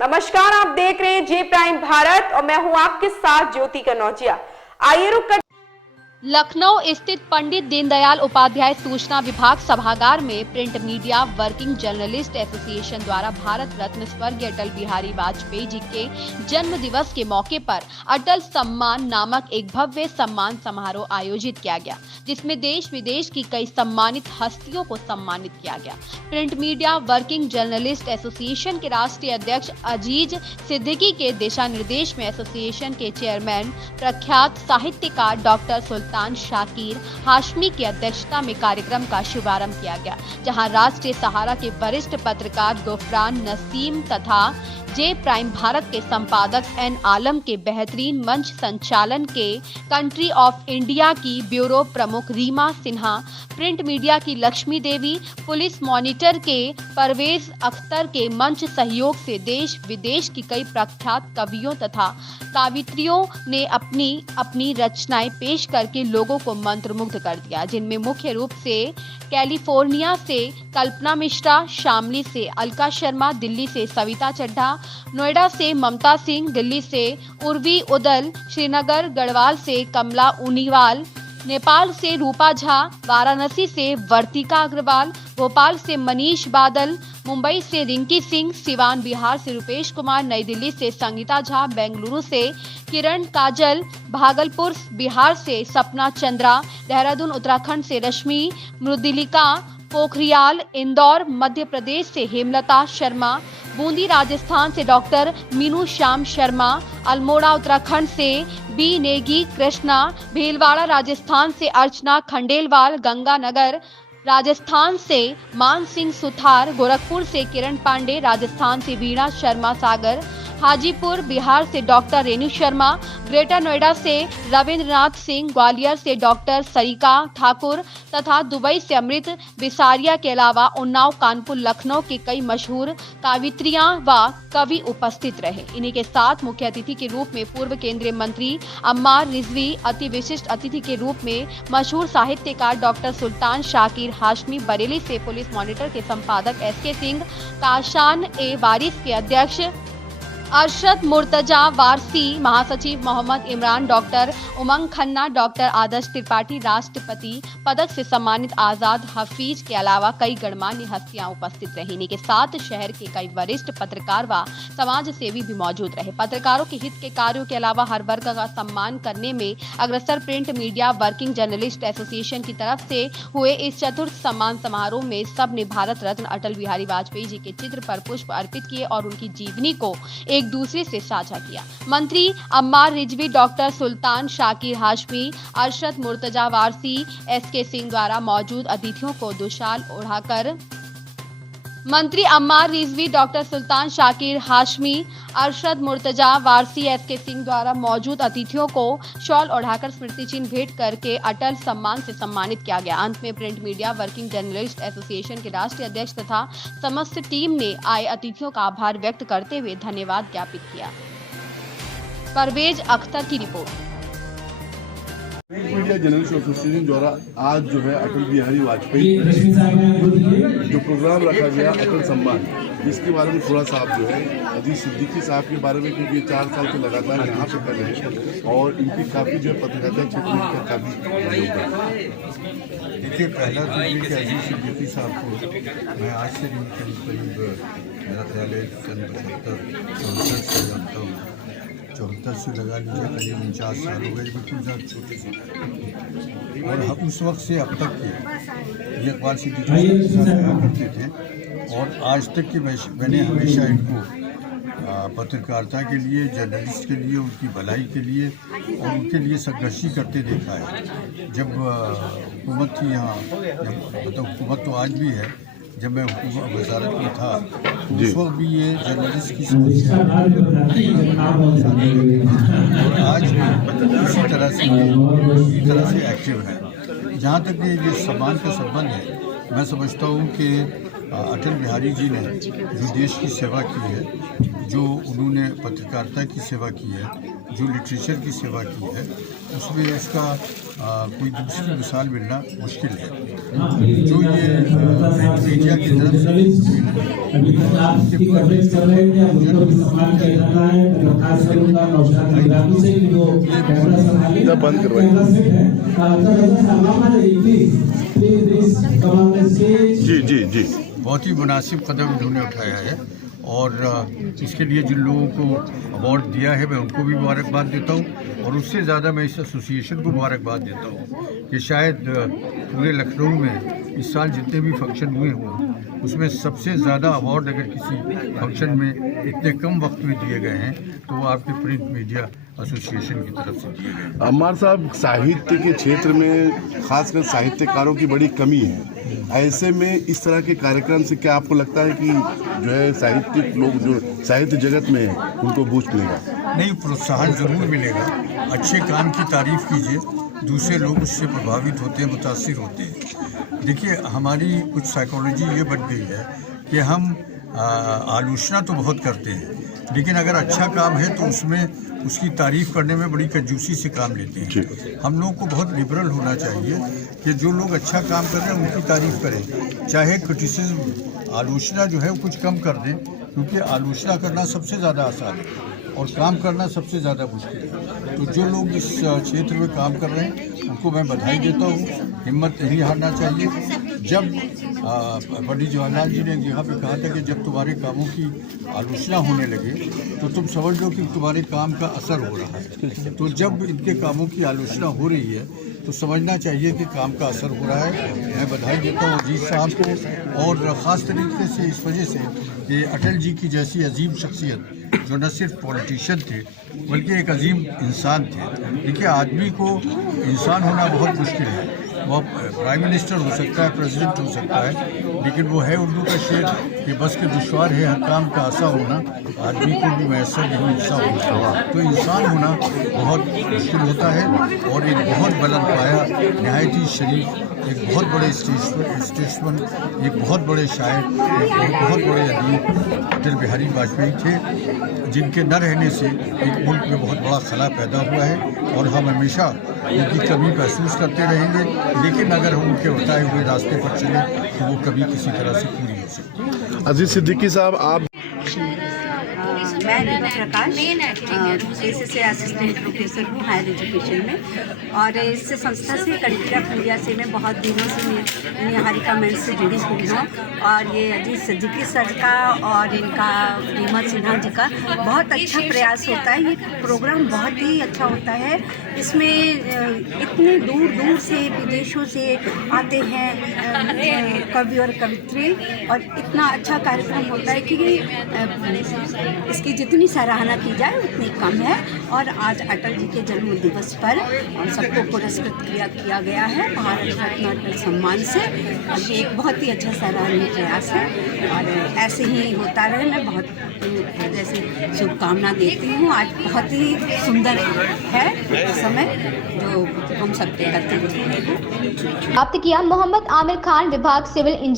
नमस्कार, आप देख रहे हैं जे प्राइम भारत और मैं हूं आपके साथ ज्योति कनौजिया। आइए रुक कर लखनऊ स्थित पंडित दीनदयाल उपाध्याय सूचना विभाग सभागार में print media working journalist association द्वारा भारत रत्न स्वर्गीय अटल बिहारी वाजपेयी जी के जन्म दिवस के मौके पर अटल सम्मान नामक एक भव्य सम्मान समारोह आयोजित किया गया, जिसमें देश विदेश की कई सम्मानित हस्तियों को सम्मानित किया गया। Print media working journalist association के राष्ट्रीय अध्यक्ष अजीज सिद्दीकी के दिशा निर्देश में एसोसिएशन के चेयरमैन प्रख्यात साहित्यकार डॉक्टर सुल्तान शाकिर हाशमी की अध्यक्षता में कार्यक्रम का शुभारंभ किया गया, जहां राष्ट्रीय सहारा के वरिष्ठ पत्रकार गुफरान नसीम तथा जे प्राइम भारत के संपादक एन आलम के बेहतरीन मंच संचालन के कंट्री ऑफ इंडिया की ब्यूरो प्रमुख रीमा सिन्हा, प्रिंट मीडिया की लक्ष्मी देवी, पुलिस मॉनिटर के परवेज अख्तर के मंच सहयोग से देश विदेश की कई प्रख्यात कवियों तथा कवित्रियों ने अपनी अपनी रचनाएं पेश करके लोगों को मंत्रमुग्ध कर दिया, जिनमें मुख्य रूप से कैलिफोर्निया से कल्पना मिश्रा, शामली से अलका शर्मा, दिल्ली से सविता चड्ढा, नोएडा से ममता सिंह, दिल्ली से उर्वी उदल, श्रीनगर गढ़वाल से कमला उनीवाल, नेपाल से रूपा झा, वाराणसी से वर्तिका अग्रवाल, भोपाल से मनीष बादल, मुंबई से रिंकी सिंह, सिवान बिहार से रुपेश कुमार, नई दिल्ली से संगीता झा, बेंगलुरु से किरण काजल, भागलपुर बिहार से सपना चंद्रा, देहरादून उत्तराखंड से रश्मि मृदुलिका, पोखरियाल इंदौर मध्य प्रदेश से हेमलता शर्मा, बूंदी राजस्थान से डॉक्टर मीनू श्याम शर्मा, अल्मोड़ा उत्तराखंड से बी नेगी कृष्णा, भीलवाड़ा राजस्थान से अर्चना खंडेलवाल, गंगानगर राजस्थान से मान सिंह सुथार, गोरखपुर से किरण पांडे, राजस्थान से वीणा शर्मा सागर, हाजीपुर बिहार से डॉक्टर रेणु शर्मा, ग्रेटर नोएडा से रविंद्रनाथ सिंह, ग्वालियर से डॉक्टर सरिका ठाकुर तथा दुबई से अमृत बिसारिया के अलावा उन्नाव, कानपुर, लखनऊ के कई मशहूर कवित्रियां व कवि उपस्थित रहे। इन्हीं के साथ मुख्य अतिथि के रूप में पूर्व केंद्रीय मंत्री अम्मार रिजवी, अति विशिष्ट अतिथि के रूप में मशहूर साहित्यकार डॉक्टर सुल्तान शाकिर हाशमी, बरेली से पुलिस मॉनिटर के संपादक एसके सिंह, काशान ए वारिस के अध्यक्ष अरशद मुर्तजा वारसी, महासचिव मोहम्मद इमरान, डॉक्टर उमंग खन्ना, डॉक्टर आदर्श त्रिपाठी, राष्ट्रपति पदक से सम्मानित आजाद हफीज के अलावा कई गणमान्य हस्तियां उपस्थित रही। इन्हीं के साथ शहर के कई वरिष्ठ पत्रकार व समाज सेवी भी मौजूद रहे। पत्रकारों के हित के कार्यों के अलावा हर वर्ग का सम्मान करने में अग्रसर print media working journalist association की तरफ से हुए इस चतुर्थ सम्मान समारोह में सबने भारत रत्न अटल बिहारी वाजपेयी जी के चित्र पर पुष्प अर्पित किए और उनकी जीवनी को एक दूसरे से साझा किया। मंत्री अम्मार रिजवी, डॉक्टर सुल्तान शाकिर हाशमी, अरशद मुर्तजा वारसी, एसके सिंह द्वारा मौजूद अतिथियों को दुशाल ओढ़ाकर मंत्री अम्मार रिजवी, डॉक्टर सुल्तान शाकिर हाशमी, अरशद मुर्तजा वारसी, एसके सिंह द्वारा मौजूद अतिथियों को शॉल ओढ़ाकर स्मृति चिन्ह भेंट करके अटल सम्मान से सम्मानित किया गया। अंत में print media working journalist association के राष्ट्रीय अध्यक्ष तथा समस्त टीम ने आए अतिथियों का आभार व्यक्त करते हुए धन्यवाद ज्ञापित किया। परवेज अख्तर की report. Print media journalist association द्वारा आज जो है अटल बिहारी वाजपेयी जो प्रोग्राम रखा गया अटल सम्मान, जिसके बारे में थोड़ा सा आप जो है अजीज सिद्दीकी साहब के बारे में, क्योंकि 4 साल से लगातार यहाँ पे कर रहे हैं और इनकी काफ़ी जो है पत्रकारिता क्षेत्र में काफ़ी योगदान। देखिए, पहला तो ये कि अजीज सिद्दीकी साहब को मैं आज से करीब मेरा ख्याल है 74 से जानता हूँ, 74 से लगा लीजिए करीब 49 साल हो गए, बिल्कुल ज़्यादा छोटे से। और उस वक्त से अब तक के ये अखबार से करते थे और आज तक के मैंने हमेशा इनको पत्रकारिता के लिए, जर्नलिस्ट के लिए, उनकी भलाई के लिए और उनके लिए संघर्षी करते देखा है। जब हुकूमत थी यहाँ, मतलब हुकूमत तो आज भी है, जब मैं वजारत में था उस वक्त भी ये जर्नलिस्ट की समस्या और आज भी इसी तरह से एक्टिव है। जहाँ तक ये सम्मान का संबंध है, मैं समझता हूँ कि अटल बिहारी जी ने जो देश की सेवा की है, जो उन्होंने पत्रकारिता की सेवा की है, जो लिटरेचर की सेवा की है उसमें इसका कोई दूसरी मिसाल मिलना मुश्किल है। जो ये मीडिया की तरफ से बंद करवाइए। जी बहुत ही मुनासिब कदम इन्होंने उठाया है और इसके लिए जिन लोगों को अवार्ड दिया है मैं उनको भी मुबारकबाद देता हूँ और उससे ज़्यादा मैं इस एसोसिएशन को मुबारकबाद देता हूँ कि शायद पूरे लखनऊ में इस साल जितने भी फंक्शन हुए हों उसमें सबसे ज़्यादा अवार्ड अगर किसी फंक्शन में इतने कम वक्त में दिए गए हैं तो वो आपके प्रिंट मीडिया एसोसिएशन की तरफ से दिए गए। अम्मार साहब, साहित्य के क्षेत्र में खासकर साहित्यकारों की बड़ी कमी है। ऐसे में इस तरह के कार्यक्रम से क्या आपको लगता है कि जो है साहित्यिक लोग जो साहित्य जगत में है उनको बूस्ट मिलेगा? नहीं, प्रोत्साहन ज़रूर मिलेगा। अच्छे काम की तारीफ कीजिए, दूसरे लोग उससे प्रभावित होते हैं, मुतासिर होते हैं। देखिए, हमारी कुछ साइकोलॉजी ये बन गई है कि हम आलोचना तो बहुत करते हैं लेकिन अगर अच्छा काम है तो उसमें उसकी तारीफ करने में बड़ी कंजूसी से काम लेते हैं। हम लोग को बहुत लिबरल होना चाहिए कि जो लोग अच्छा काम कर रहे हैं उनकी तारीफ करें, चाहे क्रिटिसिज्म आलोचना जो है वो कुछ कम कर दें, क्योंकि आलोचना करना सबसे ज़्यादा आसान है और काम करना सबसे ज़्यादा मुश्किल है। तो जो लोग इस क्षेत्र में काम कर रहे हैं उनको मैं बधाई देता हूँ। हिम्मत नहीं हारना चाहिए। जब पंडित जवाहरलाल जी ने यहाँ पे कहा था कि जब तुम्हारे कामों की आलोचना होने लगे तो तुम समझ लो कि तुम्हारे काम का असर हो रहा है। तो जब इनके कामों की आलोचना हो रही है तो समझना चाहिए कि काम का असर हो रहा है। मैं बधाई देता हूँ अजीत साहब को और ख़ास तरीके से इस वजह से कि अटल जी की जैसी अजीम शख्सियत जो न सिर्फ पॉलिटिशियन थे बल्कि एक अजीम इंसान थे। देखिए, आदमी को इंसान होना बहुत मुश्किल है। वो प्राइम मिनिस्टर हो सकता है, प्रेसिडेंट हो सकता है, लेकिन वो है उर्दू का शेर कि बस के दुश्वार है हर काम का आसा होना, आदमी को भी मैसर नहीं ऐसा होता। तो इंसान होना बहुत मुश्किल होता है और एक बहुत बुलंद पाया, नहायत ही शरीफ, एक बहुत बड़े स्टेट्समैन, एक बहुत बड़े शायर, एक बहुत बड़े अदीब अटल बिहारी वाजपेयी थे, जिनके न रहने से एक मुल्क में बहुत बड़ा खला पैदा हुआ है और हम हमेशा उनकी कमी महसूस करते रहेंगे। लेकिन अगर हम उनके बताए हुए रास्ते पर चले तो वो कभी किसी तरह से पूरी हो सकती है। अजीज सिद्दीकी साहब, आप मैं दीपा प्रकाश एसएसए असिस्टेंट प्रोफेसर हूँ हायर एजुकेशन में और इस संस्था से करिकुलम इंडिया से मैं बहुत दिनों से निहारिका मेंस से जुड़ी हुई हूँ और ये अजीत सिद्दीकी सर का और इनका रीमा सिन्हा जी का बहुत अच्छा प्रयास होता है। ये प्रोग्राम बहुत ही अच्छा होता है। इसमें इतने दूर दूर से विदेशों से आते हैं कवि और कवित्री और इतना अच्छा कार्यक्रम होता है कि इसकी जितनी सराहना की जाए उतनी कम है। और आज अटल जी के जन्म दिवस पर सबको पुरस्कृत किया गया है भारत रत्न अटल सम्मान से और ये एक बहुत ही अच्छा सराहनीय प्रयास है और ऐसे ही होता रहे। मैं बहुत हृदय से शुभकामना देती हूँ। आज बहुत ही सुंदर है समय जो हम सबके करते हैं। प्राप्त किया मोहम्मद आमिर खान, विभाग सिविल इंजीनियर।